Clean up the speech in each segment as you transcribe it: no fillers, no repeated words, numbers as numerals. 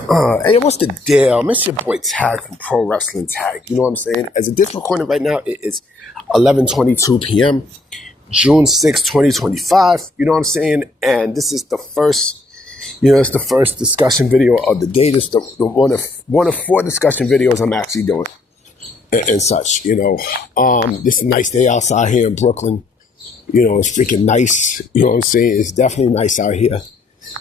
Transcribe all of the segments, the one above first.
Hey, what's the deal? It's your boy Tag from Pro Wrestling Tag. You know what I'm saying? As of this recording right now, it is 11:22 p.m., June 6, 2025. You know what I'm saying? And this is the first, it's the first discussion video of the day. This is the one of four discussion videos I'm actually doing and such. This is a nice day outside here in Brooklyn. It's freaking nice. You know what I'm saying? It's definitely nice out here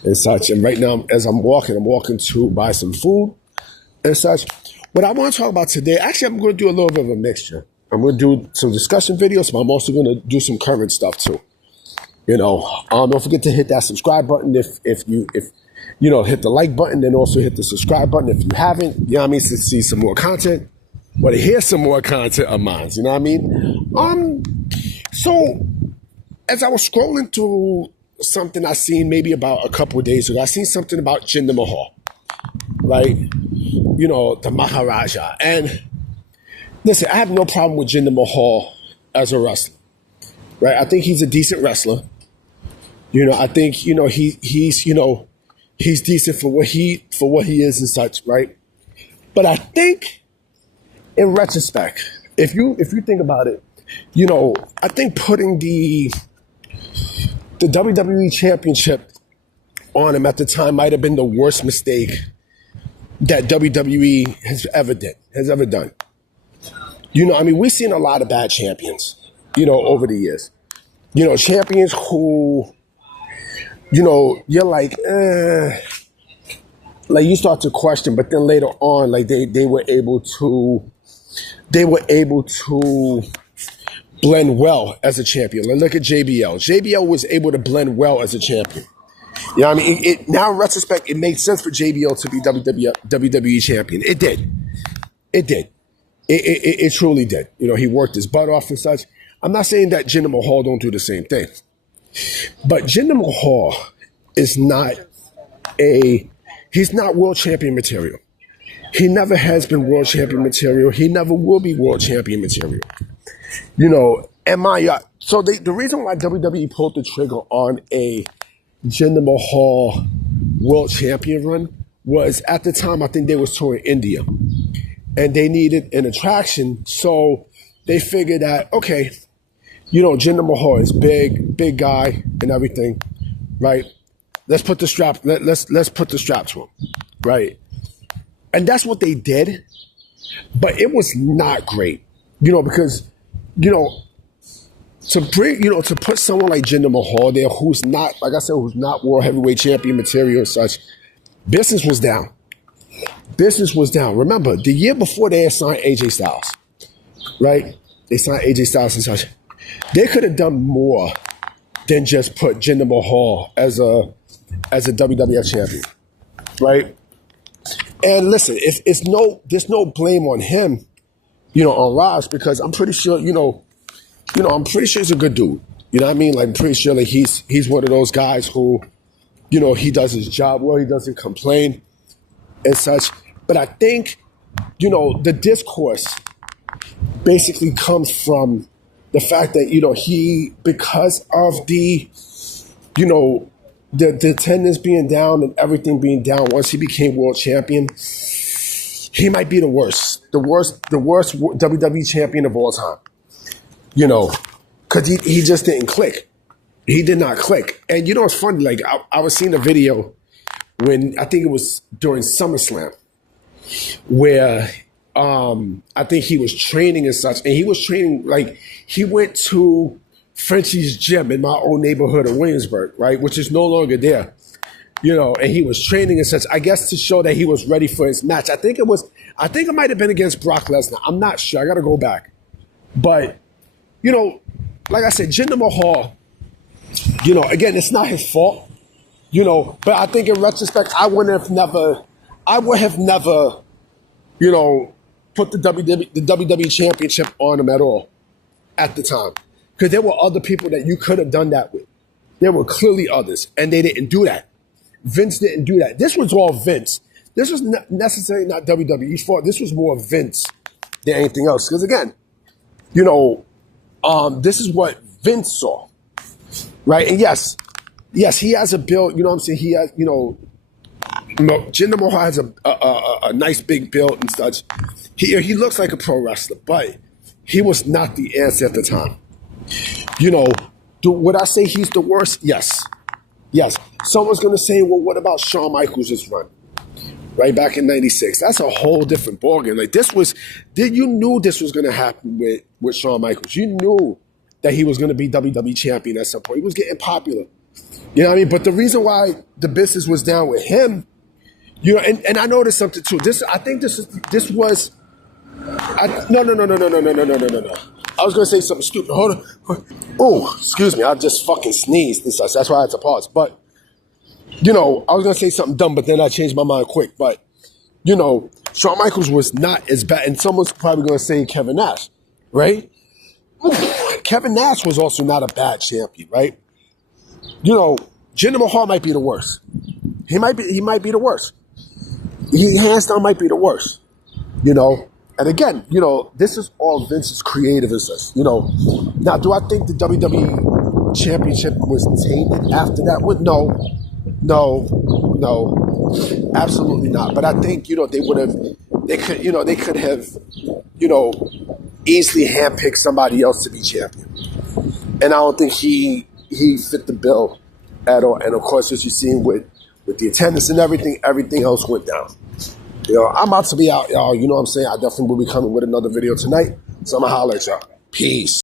and such. And right now, as I'm walking to buy some food and such. What I want to talk about today, actually, I'm going to do a little bit of a mixture. I'm going to do some discussion videos, but I'm also going to do some current stuff too. Don't forget to hit that subscribe button if hit the like button, then also hit the subscribe button if you haven't. You know what I mean? To see some more content, or to hear some more content of mine. You know what I mean? So as I was scrolling through something I seen maybe about a couple of days ago, I seen something about Jinder Mahal, right? The Maharaja. And listen, I have no problem with Jinder Mahal as a wrestler, right? I think he's a decent wrestler. I think he's decent for what he is and such, right? But I think, in retrospect, if you think about it, I think putting the WWE Championship on him at the time might have been the worst mistake that WWE has ever done. We've seen a lot of bad champions, over the years. Champions who, you're like you start to question, but then later on, like they were able to blend well as a champion. Look at JBL. JBL was able to blend well as a champion. Now in retrospect, it made sense for JBL to be WWE champion. It did. It truly did. He worked his butt off and such. I'm not saying that Jinder Mahal don't do the same thing. But Jinder Mahal is he's not world champion material. He never has been world champion material. He never will be world champion material. So the reason why WWE pulled the trigger on a Jinder Mahal world champion run was at the time, I think they was touring India and they needed an attraction. So they figured that, okay, Jinder Mahal is big guy and everything, right? Let's put the strap, let's put the strap to him, right? And that's what they did, but it was not great, because to put someone like Jinder Mahal there, who's not, like I said, who's not world heavyweight champion material and such, business was down. Remember, the year before they had signed AJ Styles, right? They signed AJ Styles and such. They could have done more than just put Jinder Mahal as a WWF champion, right? And listen, there's no blame on him, on Ross, because I'm pretty sure, I'm pretty sure he's a good dude. You know what I mean? Like, I'm pretty sure like he's one of those guys who, he does his job well, he doesn't complain and such. But I think, the discourse basically comes from the fact that, he, because of the attendance being down and everything being down, once he became world champion, he might be the worst WWE champion of all time. Because he just didn't click. He did not click. And it's funny, like I was seeing a video when, I think it was during SummerSlam, where I think he was training and such, and he was training, like he went to Frenchie's gym in my old neighborhood of Williamsburg, right, which is no longer there, and he was training and such, I guess to show that he was ready for his match. I think it might have been against Brock Lesnar. I'm not sure. I got to go back. But, like I said, Jinder Mahal, again, it's not his fault, but I think in retrospect, I would have never, put the WWE Championship on him at all at the time. Because there were other people that you could have done that with. There were clearly others, and they didn't do that. Vince didn't do that. This was all Vince. This was not necessarily not WWE's fault. This was more Vince than anything else. Because again, this is what Vince saw, right? And yes, he has a build. He has, No, Jinder Mahal has a nice big build and such. He looks like a pro wrestler, but he was not the answer at the time. You know, would I say he's the worst? Yes. Yes. Someone's going to say, well, what about Shawn Michaels' run? Right back in '96. That's a whole different ballgame. Like you knew this was going to happen with Shawn Michaels. You knew that he was going to be WWE Champion at some point. He was getting popular. You know what I mean? But the reason why the business was down with him, you know, and I noticed something too. No. I was going to say something stupid. Hold on. Oh, excuse me. I just fucking sneezed. That's why I had to pause. But, you know, I was going to say something dumb, but then I changed my mind quick. But, you know, Shawn Michaels was not as bad. And someone's probably going to say Kevin Nash, right? Kevin Nash was also not a bad champion, right? You know, Jinder Mahal might be the worst. He might be the worst. He hands down might be the worst. You know? And again, you know, this is all Vince's creative assist. You know, now do I think the WWE Championship was tainted after that? No, absolutely not. But I think, you know, they could have, you know, easily handpicked somebody else to be champion. And I don't think he fit the bill at all. And of course, as you've seen with the attendance and everything else went down. You know, I'm about to be out, y'all. You know what I'm saying? I definitely will be coming with another video tonight. So I'm going to holler at y'all. Peace.